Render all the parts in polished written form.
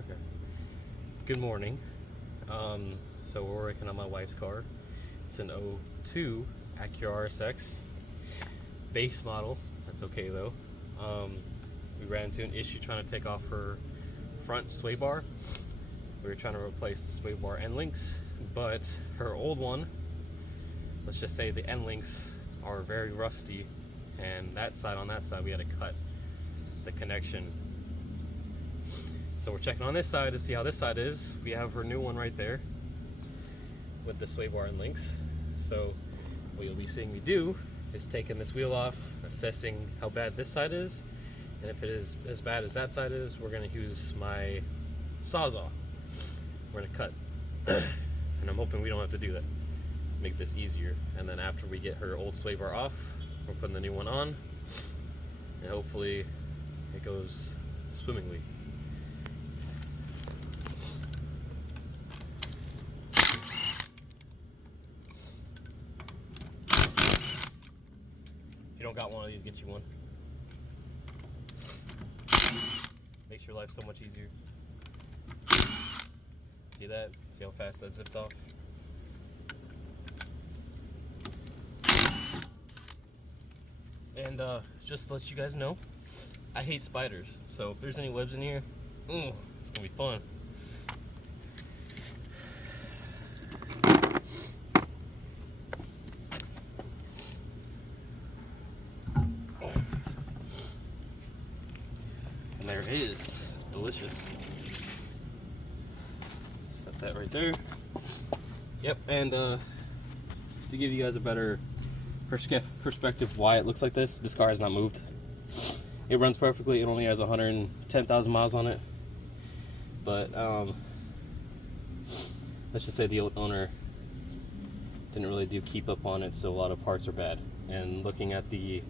Okay. Good morning. So we're working on my wife's car. It's an '02 Acura RSX base model. That's okay though. We ran into an issue trying to take off her front sway bar. We were trying to replace the sway bar end links, but her old one, let's just say the end links are very rusty, and on that side we had to cut the connection. So we're checking on this side to see how this side is. We have her new one right there with the sway bar and links. So what you'll be seeing me do is taking this wheel off, assessing how bad this side is, and if it is as bad as that side is, we're going to use my Sawzall. We're going to cut. And I'm hoping we don't have to do that. Make this easier. And then after we get her old sway bar off, we're putting the new one on, and hopefully it goes swimmingly. If you don't got one of these, get you one. Makes your life so much easier. See that? See how fast that zipped off? And just to let you guys know, I hate spiders. So if there's any webs in here, it's gonna be fun. And there it is. It's delicious. Set that right there. Yep, and to give you guys a better perspective why it looks like this car has not moved. It runs perfectly. It only has 110,000 miles on it. But let's just say the old owner didn't really do keep up on it, so a lot of parts are bad. And looking at the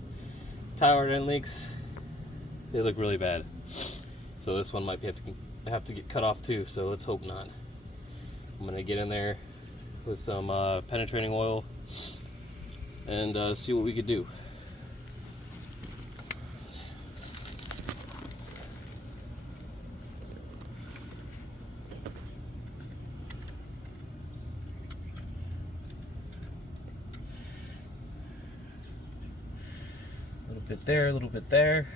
tire end links, they look really bad. So this one might have to get cut off too, so let's hope not. I'm gonna get in there with some penetrating oil and see what we could do. A little bit there, a little bit there.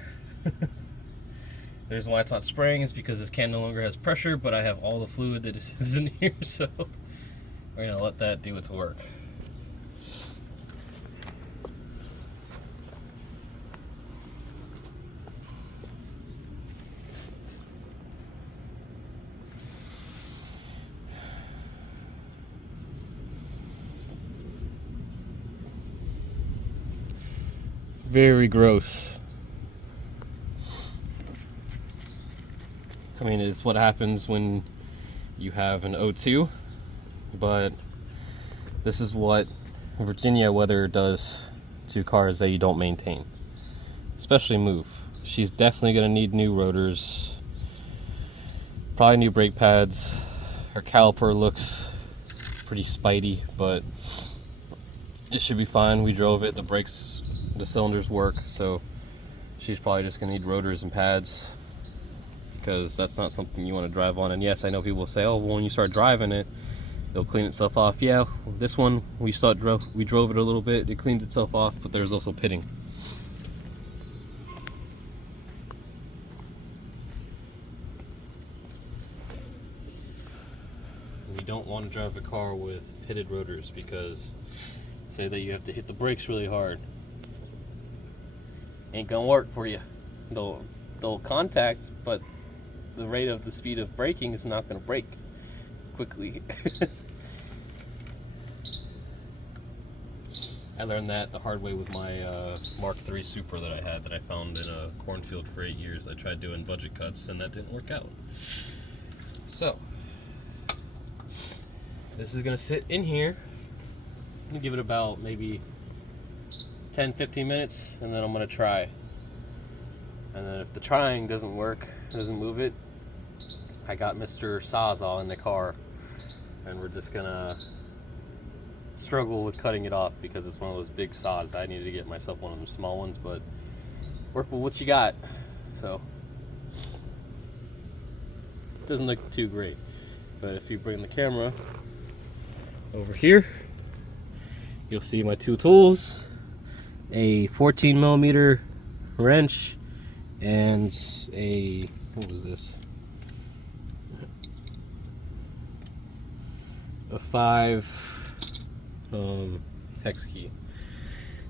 The reason why it's not spraying is because this can no longer has pressure, but I have all the fluid that is in here, so we're gonna let that do its work. Very gross. I mean, it's what happens when you have an '02, but this is what Virginia weather does to cars that you don't maintain, especially move. She's definitely going to need new rotors, probably new brake pads. Her caliper looks pretty spidey, but it should be fine. We drove it, the cylinders work, so she's probably just going to need rotors and pads, because that's not something you want to drive on. And yes, I know people say, oh, well, when you start driving it, it'll clean itself off. Yeah, this one, we drove it a little bit, it cleaned itself off, but there's also pitting. You don't want to drive the car with pitted rotors, because say that you have to hit the brakes really hard. Ain't gonna work for you. They'll contact, but the rate of the speed of braking is not gonna brake quickly. I learned that the hard way with my Mark III Super that I found in a cornfield for 8 years. I tried doing budget cuts and that didn't work out. So this is gonna sit in here. I'm gonna give it about maybe 10-15 minutes, and then I'm gonna try. And then if the trying doesn't work, doesn't move it, I got Mr. Sawzall in the car, and we're just gonna struggle with cutting it off, because it's one of those big saws. I needed to get myself one of them small ones, but work with what you got. So doesn't look too great. But if you bring the camera over here, you'll see my two tools, a 14 millimeter wrench and a, what was this? A 5 hex key.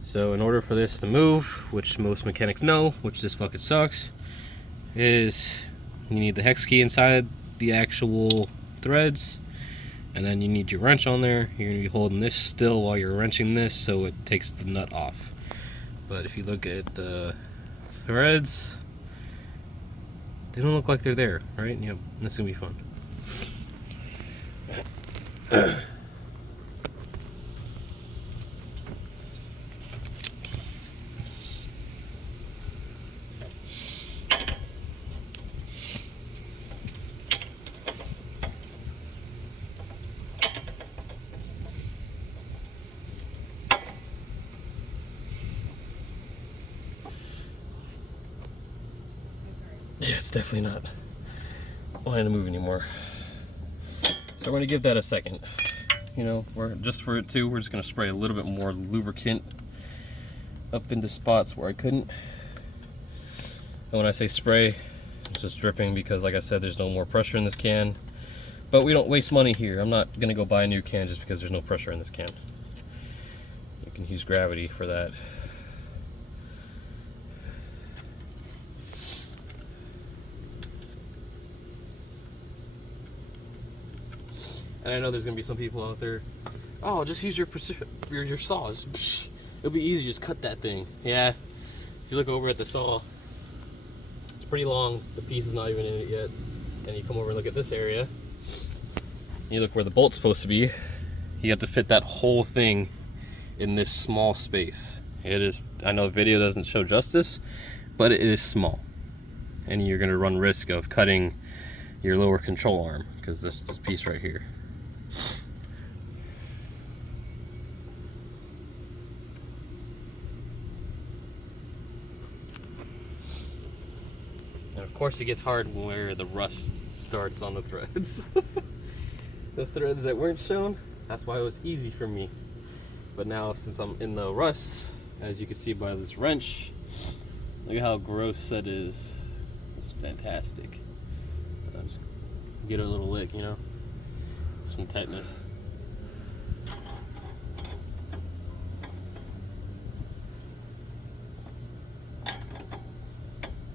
So in order for this to move, which most mechanics know, which this fucking sucks, is you need the hex key inside the actual threads, and then you need your wrench on there. You're going to be holding this still while you're wrenching this so it takes the nut off. But if you look at the threads, they don't look like they're there, right? Yep, that's going to be fun. Yeah, it's definitely not wanting to move anymore. So we're gonna give that a second. You know, we're just for it too. We're just gonna spray a little bit more lubricant up into spots where I couldn't. And when I say spray, it's just dripping because, like I said, there's no more pressure in this can. But we don't waste money here. I'm not gonna go buy a new can just because there's no pressure in this can. You can use gravity for that. And I know there's gonna be some people out there, oh, just use your saw. Just, it'll be easy, just cut that thing. Yeah, if you look over at the saw, it's pretty long. The piece is not even in it yet. And you come over and look at this area, and you look where the bolt's supposed to be. You have to fit that whole thing in this small space. It is, I know the video doesn't show justice, but it is small. And you're gonna run risk of cutting your lower control arm, because this piece right here. And of course it gets hard where the rust starts on the threads. The threads that weren't shown, that's why it was easy for me. But now since I'm in the rust, as you can see by this wrench, look at how gross that is. It's fantastic. Just get a little lick, you know? Some tetanus.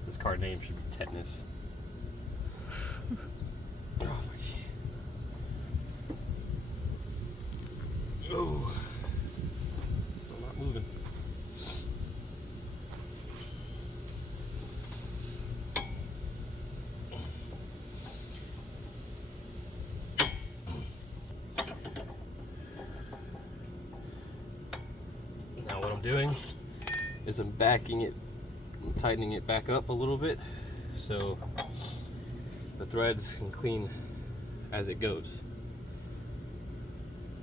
This car name should be Tetanus. Oh my shit. Oh, still not moving. Now what I'm doing is I'm backing it, I'm tightening it back up a little bit so the threads can clean as it goes.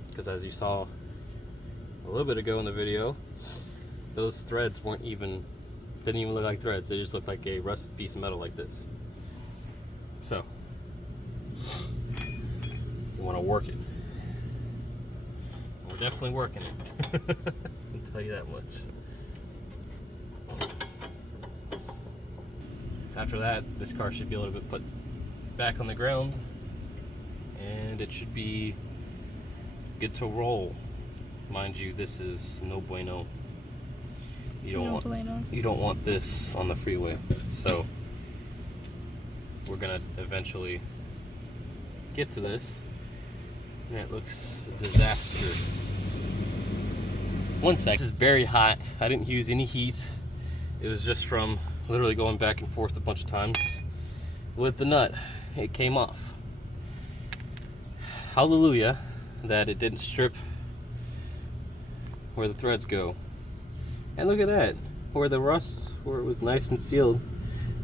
Because as you saw a little bit ago in the video, those threads didn't even look like threads. They just looked like a rusted piece of metal like this. So you want to work it. We're definitely working it. I'll tell you that much. After that, this car should be a little bit put back on the ground, and it should be good to roll. Mind you, this is no bueno. You don't want this on the freeway. So we're gonna eventually get to this, and it looks a disaster. One sec. This is very hot. I didn't use any heat. It was just from literally going back and forth a bunch of times with the nut. It came off. Hallelujah that it didn't strip where the threads go. And look at that, where the rust, where it was nice and sealed.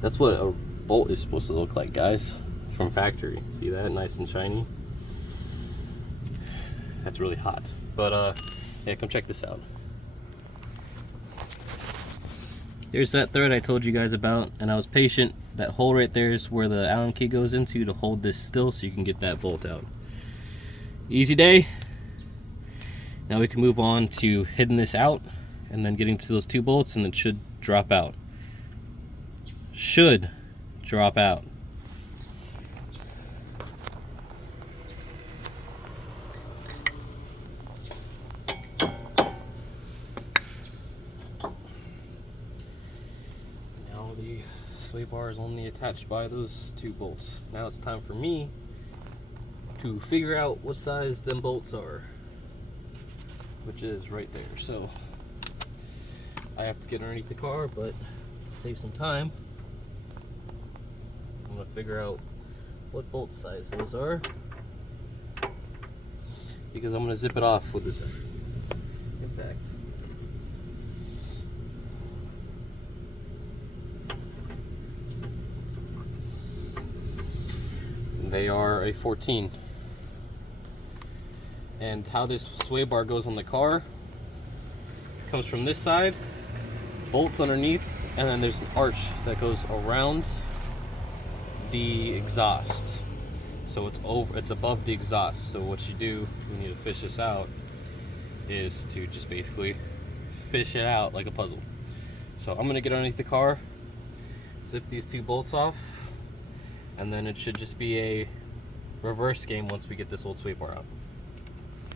That's what a bolt is supposed to look like, guys, from factory. See that, nice and shiny? That's really hot. But yeah, come check this out. There's that thread I told you guys about, and I was patient that hole right there is where the Allen key goes into to hold this still so you can get that bolt out. Easy day. Now we can move on to hitting this out and then getting to those 2 bolts, and it should drop out. Should drop out. Now the sway bar is only attached by those 2 bolts. Now it's time for me to figure out what size them bolts are, which is right there. So I have to get underneath the car, but to save some time, I'm gonna figure out what bolt size those are, because I'm gonna zip it off with this impact. They are a 14. And how this sway bar goes on the car comes from this side, bolts underneath, and then there's an arch that goes around the exhaust. So it's above the exhaust. So what you do when you fish this out is to just basically fish it out like a puzzle. So I'm gonna get underneath the car, zip these 2 bolts off, and then it should just be a reverse game once we get this old sway bar out.